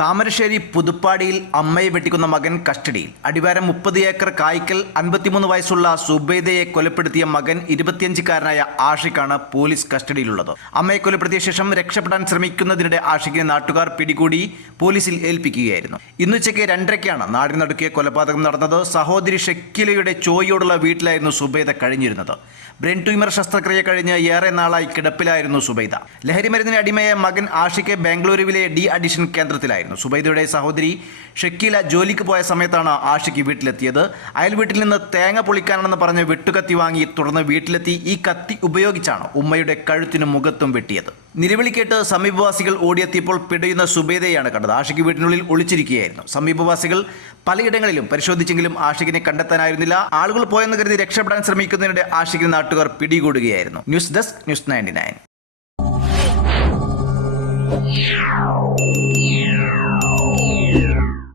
താമരശ്ശേരി പുതുപ്പാടിയിൽ അമ്മയെ വെട്ടിക്കുന്ന മകൻ കസ്റ്റഡിയിൽ. അടിവാരം 30 ഏക്കർ കായ്ക്കൽ 53 വയസ്സുള്ള സുബൈദയെ കൊലപ്പെടുത്തിയ മകൻ 25-കാരനായ ആഷിഖാണ് പോലീസ് കസ്റ്റഡിയിലുള്ളത്. അമ്മയെ കൊലപ്പെടുത്തിയ ശേഷം രക്ഷപ്പെടാൻ ശ്രമിക്കുന്നതിനിടെ ആഷിഖിനെ നാട്ടുകാർ പിടികൂടി പോലീസിൽ ഏൽപ്പിക്കുകയായിരുന്നു. ഇന്നുച്ചയ്ക്ക് 2:30-ക്കാണ് നാടിന് നടുക്കിയ കൊലപാതകം നടന്നത്. സഹോദരി ഷക്കീലയുടെ ചോയോടുള്ള വീട്ടിലായിരുന്നു സുബൈദ കഴിഞ്ഞിരുന്നത്. ബ്രെയിൻ ട്യൂമർ ശസ്ത്രക്രിയ കഴിഞ്ഞ് ഏറെ നാളായി കിടപ്പിലായിരുന്നു സുബൈദ. ലഹരിമരുന്നിന് അടിമയായ മകൻ ആഷിഖ് ബംഗളൂരുവിലെ ഡി അഡിഷൻ കേന്ദ്രത്തിലായിരുന്നു. സുബൈദയുടെ സഹോദരി ഷക്കീല ജോലിക്ക് പോയ സമയത്താണ് ആഷിഖ് വീട്ടിലെത്തിയത്. അയൽ വീട്ടിൽ നിന്ന് തേങ്ങ പൊളിക്കാനാണെന്ന് പറഞ്ഞ് വെട്ടുകത്തി വാങ്ങി തുടർന്ന് വീട്ടിലെത്തി ഈ കത്തി ഉപയോഗിച്ചാണ് ഉമ്മയുടെ കഴുത്തിനും മുഖത്തും വെട്ടിയത്. നിലവിളി കേട്ട് സമീപവാസികൾ ഓടിയെത്തിയപ്പോൾ പിടയുന്ന സുബൈദയാണ് കണ്ടത്. ആഷിഖ് വീട്ടിനുള്ളിൽ ഒളിച്ചിരിക്കുകയായിരുന്നു. സമീപവാസികൾ പലയിടങ്ങളിലും പരിശോധിച്ചെങ്കിലും ആഷിഖിനെ കണ്ടെത്താനായിരുന്നില്ല. ആളുകൾ പോയെന്ന് കരുതി രക്ഷപ്പെടാൻ ശ്രമിക്കുന്നതിനിടെ ആഷിഖിനെ നാട്ടുകാർ പിടികൂടുകയായിരുന്നു. News desk news 99.